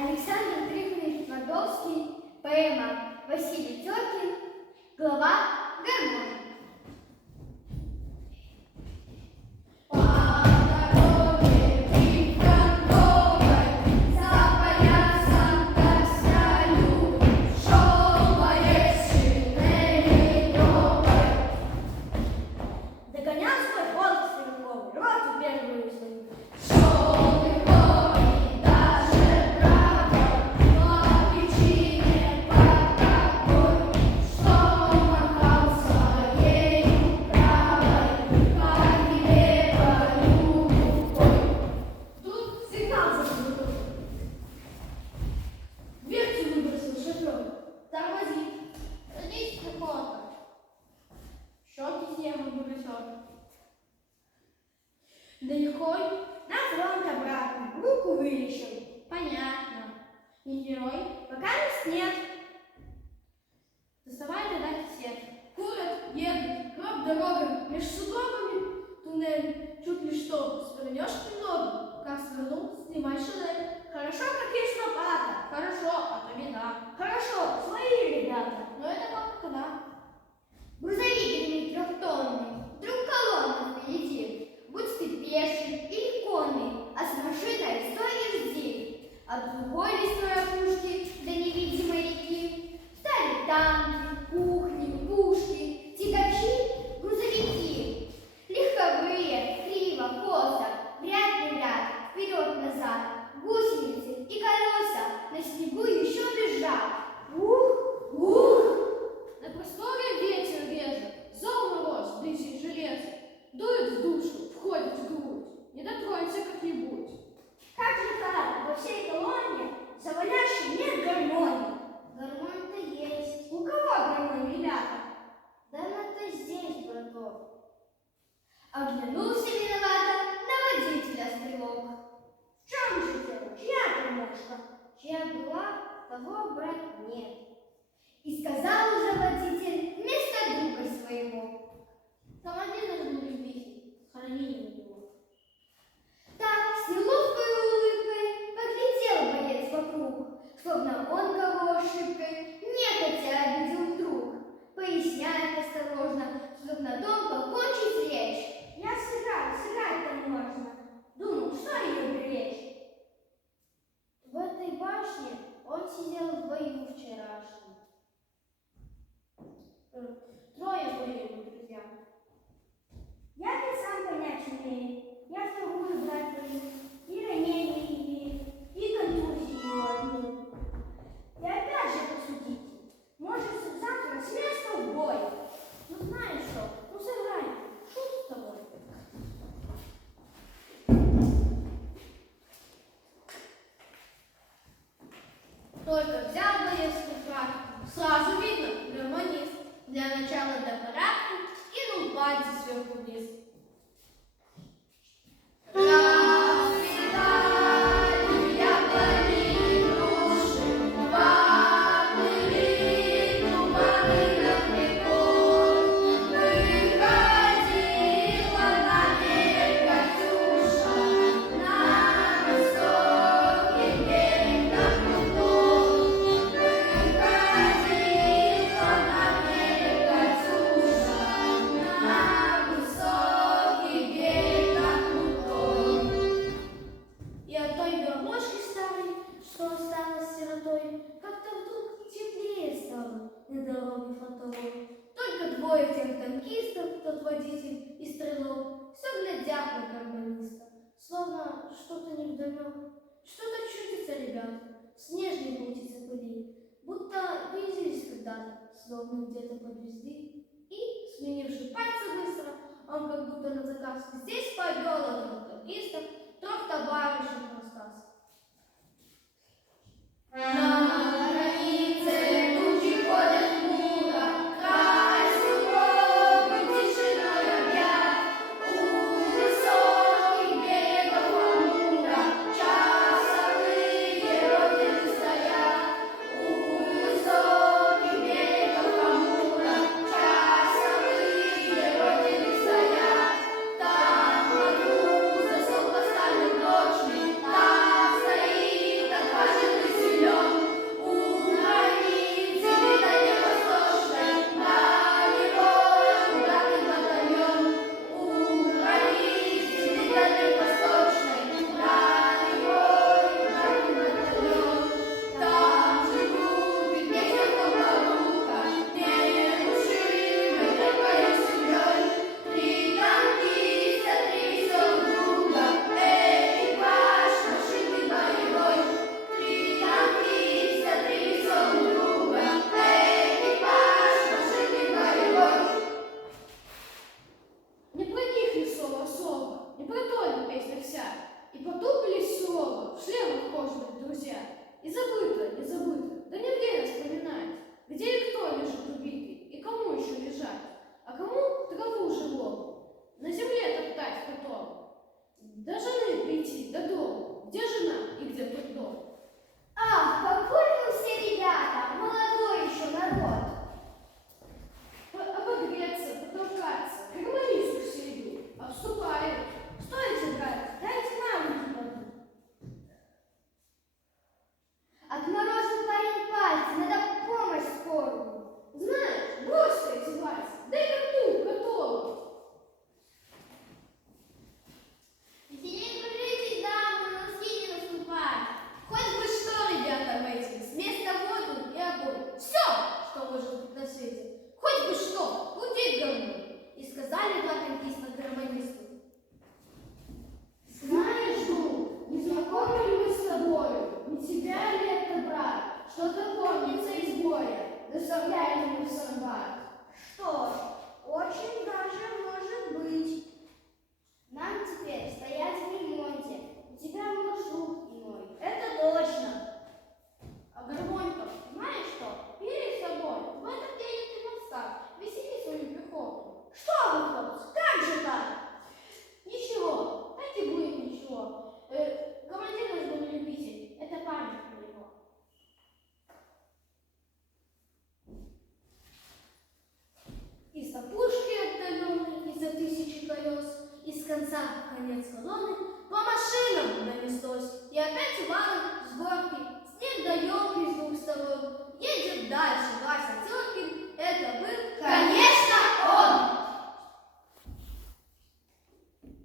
Александр Трифонович Твардовский, поэма Василий Теркин, глава «Гармония». Далекой? На фронт обратно. Руку вылечил. Понятно. Не герой? Пока нет. Доставай тогда кисет. Курят, едут, кровь дорога, меж сугробами туннель. Чуть ли что, свернешь немного. Как свернул, снимай шинель. Хорошо, как есть лопата. Хорошо, а то беда. Хорошо, свои ребята. Но это как когда? Грузовик трехтонный, вдруг колонна впереди. Будь ты пеший или конный, а с машиной стой и жди. От другой лесной опушки до невидимой реки стали танки, кухни, пушки, тягачи, грузовики. Легковые, криво, косо, в ряд не ряд, вперед-назад, гусеницы и колеса на снегу еще лежат. Ух, ух! На просторе ветер режет, зол мороз, ближе железо. Дует в душу, входит в грудь, не дотронься как-нибудь. Как же так? Во всей колонне завалящей нет гармонии. Гармонь-то есть. У кого гармония, ребята? Да она-то здесь, браток. Оглянулся виновато на водителя стрелок. В чем же дело? Чья гармошка? Чья была, того брать нет. И сказал уже водитель вместо друга своего. Там один наш был избитый, схоронили его. Так, с неловкой улыбкой поглядел боец вокруг, словно он кого ошибкой нехотя обидел вдруг. Поясняет осторожно, чтоб на том покончить речь. Я сыграть-то можно. Думал, что ее беречь. В этой башне он сидел в бою вчерашнем. Трое были его друзья. Я-то сам понять умею. Я вторую брать боюсь. И ранения имею, и контузию одну. И опять же посудите. Может, завтра с места в бой. Ну знаешь что, ну сыграй, шут с тобой. Только взял боец тетрадку, сразу видно, гармонист. Для начала до порядка кинул пальцы сверху вниз. Двое тех танкистов, тот водитель и стрелок, все глядят на гармониста, словно что-то невдомек. Что-то чудится, ребята, снежные паутицы пыли, будто виделись когда-то, словно где-то подвезли. И, сменивши пальцы быстро, он как будто на заказ здесь повел о трех танкистов, трех товарищей рассказ. На границе тучи ходят хмуро, край сугробы тишиной объят. У высоких берегов Амура часовые родины стоят. У высоких берегов Амура часовые родины стоят. Там, в аду, засол поставлен точный, конец колонны, по машинам донеслось, и опять валом